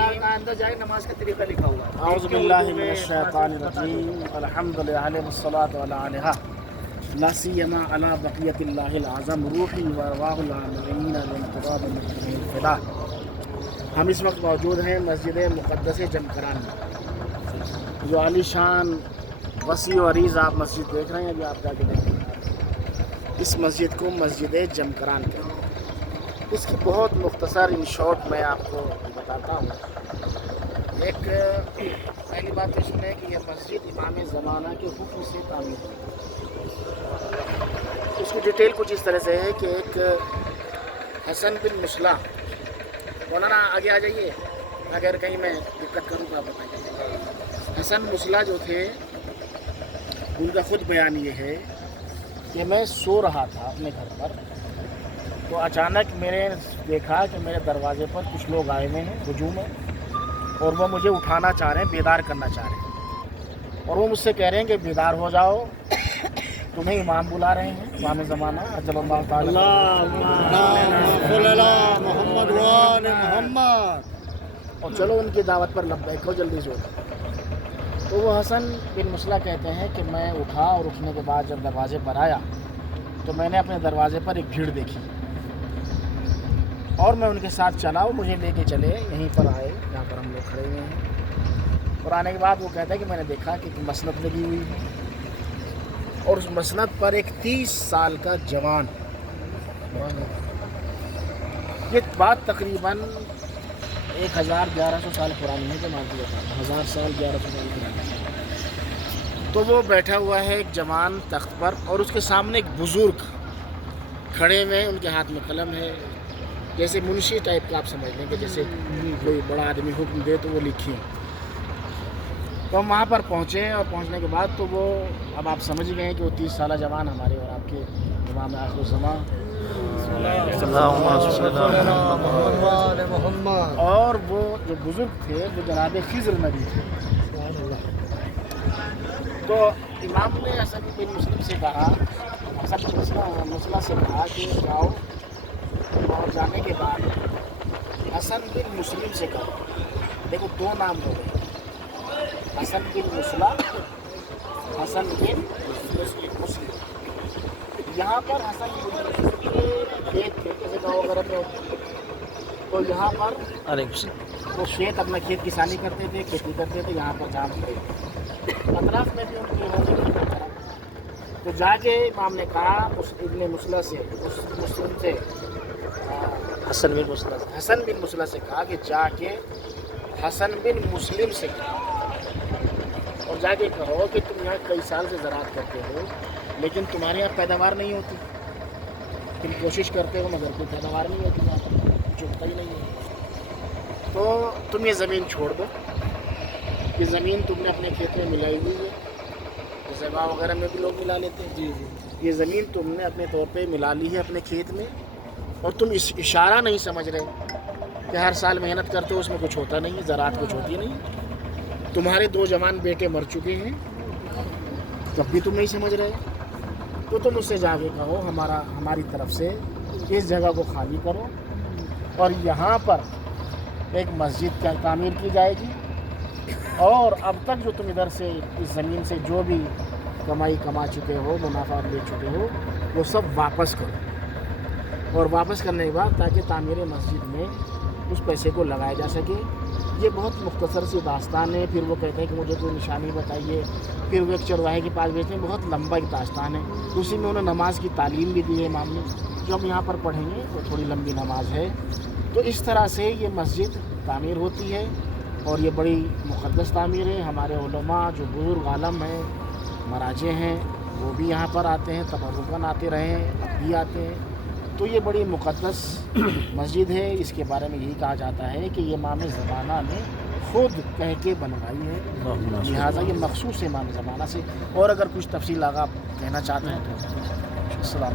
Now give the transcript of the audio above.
اندر جائے نماز کا طریقہ لکھا ہوا ہے. اعوذ باللہ من الشیطان الرجیم الحمدللہ والصلاۃ علی علیہ لا سیما علی بقیت اللہ العظم روحی و ارواح العالمین والانقباض المجتمعین فلاح. ہم اس وقت موجود ہیں مسجد مقدس جمکران میں. جو عالی شان وسیع و عریض آپ مسجد دیکھ رہے ہیں، ابھی آپ جا کے دیکھیں. اس مسجد کو مسجد جمکران کہتے ہیں. اس کی بہت مختصر ان شارٹ میں آپ کو بتاتا ہوں. ایک پہلی بات تو سنیں کہ یہ مسجد امام زمانہ کے حکم سے تعمیر ہوئی. اس کی ڈیٹیل کچھ اس طرح سے ہے کہ ایک حسن بن مسلح، مولانا آگے آ جائیے، اگر کہیں میں دقت کروں تو آپ بتائیے. حسن مسلح جو تھے ان کا خود بیان یہ ہے کہ میں سو رہا تھا اپنے گھر پر، تو اچانک میں نے دیکھا کہ میرے دروازے پر کچھ لوگ آئے ہوئے ہیں ہجوم میں، اور وہ مجھے اٹھانا چاہ رہے ہیں، بیدار کرنا چاہ رہے ہیں. اور وہ مجھ سے کہہ رہے ہیں کہ بیدار ہو جاؤ، تمہیں امام بلا رہے ہیں، امام زمانہ عجل اللہ تعالی محمد وآل محمد، اور چلو ان کی دعوت پر لبیک ہو، جلدی سے ہوتا. تو وہ حسن بن مسلح کہتے ہیں کہ میں اٹھا، اور اٹھنے کے بعد جب دروازے پر آیا تو میں نے اپنے دروازے پر ایک بھیڑ دیکھی، اور میں ان کے ساتھ چلا. وہ مجھے لے کے چلے، یہیں پر آئے جہاں پر ہم لوگ کھڑے ہوئے ہیں. اور آنے کے بعد وہ کہتا ہے کہ میں نے دیکھا کہ ایک مسند لگی ہوئی ہے، اور اس مسند پر ایک 30 سال کا جوان. یہ بات تقریباً 1100 سال پرانی ہے، کہ مانتی ہے 1000 سال 1100 سال پرانی. تو وہ بیٹھا ہوا ہے ایک جوان تخت پر، اور اس کے سامنے ایک بزرگ کھڑے ہوئے ہیں. ان کے ہاتھ میں قلم ہے، جیسے منشی ٹائپ کا آپ سمجھ لیں کہ جیسے کوئی بڑا آدمی حکم دے تو وہ لکھی. تو ہم وہاں پر پہنچے، اور پہنچنے کے بعد تو وہ، اب آپ سمجھ گئے ہیں کہ وہ 30 سالہ جوان ہمارے اور آپ کے امام آخر الزمان اور وہ جو بزرگ تھے وہ جناب خضر نبی تھے. تو امام نے حسن بن مسلم سے کہا، حسن بن مسلح سے کہا کہ جاؤ، اور جانے کے بعد حسن بن مسلم سے کہا. دیکھو 2 نام ہو گئے، حسن بن مسلح، حسن بن مسلم. یہاں پر حسن بن مسلم کے کھیت تھے، جیسے گاؤں وغیرہ میں ہوتے، تو یہاں پر وہ کھیت اپنا کھیت کسانی کرتے تھے، کھیتی کرتے تھے. یہاں پر جام کھڑے اطراف میں بھی ان کی ہوگی. تو جا کے امام نے کہا ابن مسلح سے، اس مسلم سے، حسن بن مسلح سے کہا کہ جا کے حسن بن مسلم سے کہا، اور جا کے کہو کہ تم یہاں کئی سال سے زراعت کرتے ہو، لیکن تمہارے یہاں پیداوار نہیں ہوتی. تم کوشش کرتے ہو مگر کوئی پیداوار نہیں ہوتی، یہاں پر کچھ ہوتا ہی نہیں ہے. تو تم یہ زمین چھوڑ دو. یہ زمین تم نے اپنے کھیت میں ملائی ہوئی ہے، جیسے گاؤں وغیرہ میں بھی لوگ ملا لیتے ہیں. جی. یہ زمین تم نے اپنے طور پہ ملا لی ہے اپنے کھیت میں، اور تم اس اشارہ نہیں سمجھ رہے کہ ہر سال محنت کرتے ہو، اس میں کچھ ہوتا نہیں ہے، زراعت کچھ ہوتی نہیں. تمہارے 2 جوان بیٹے مر چکے ہیں، تب بھی تم نہیں سمجھ رہے. تو تم اس سے جا کے کہو ہماری طرف سے اس جگہ کو خالی کرو، اور یہاں پر ایک مسجد کا تعمیر کی جائے گی، اور اب تک جو تم ادھر سے اس زمین سے جو بھی کمائی کما چکے ہو، منافع لے چکے ہو، وہ سب واپس کرو. اور واپس کرنے کے بعد تاکہ تعمیر مسجد میں اس پیسے کو لگایا جا سکے. یہ بہت مختصر سی داستان ہے. پھر وہ کہتے ہیں کہ مجھے کوئی نشانی بتائیے. پھر وہ ایک چرواہے کے پاس بیٹھتے ہیں، بہت لمبا ایک داستان ہے. اسی میں انہوں نے نماز کی تعلیم بھی دی ہے امام نے، جو ہم یہاں پر پڑھیں گے وہ تھوڑی لمبی نماز ہے. تو اس طرح سے یہ مسجد تعمیر ہوتی ہے، اور یہ بڑی مقدس تعمیر ہے. ہمارے علماء جو بزرگ عالم ہیں، مراجع ہیں، وہ بھی یہاں پر آتے ہیں، تبرکاً آتے رہے ہیں، اب بھی آتے ہیں. تو یہ بڑی مقدس مسجد ہے. اس کے بارے میں یہی کہا جاتا ہے کہ یہ امام زمانہ نے خود کہہ کے بنوائی ہے، لہٰذا یہ مخصوص ہے امام زمانہ سے. اور اگر کچھ تفصیل آپ کہنا چاہتے ہیں تو السلام.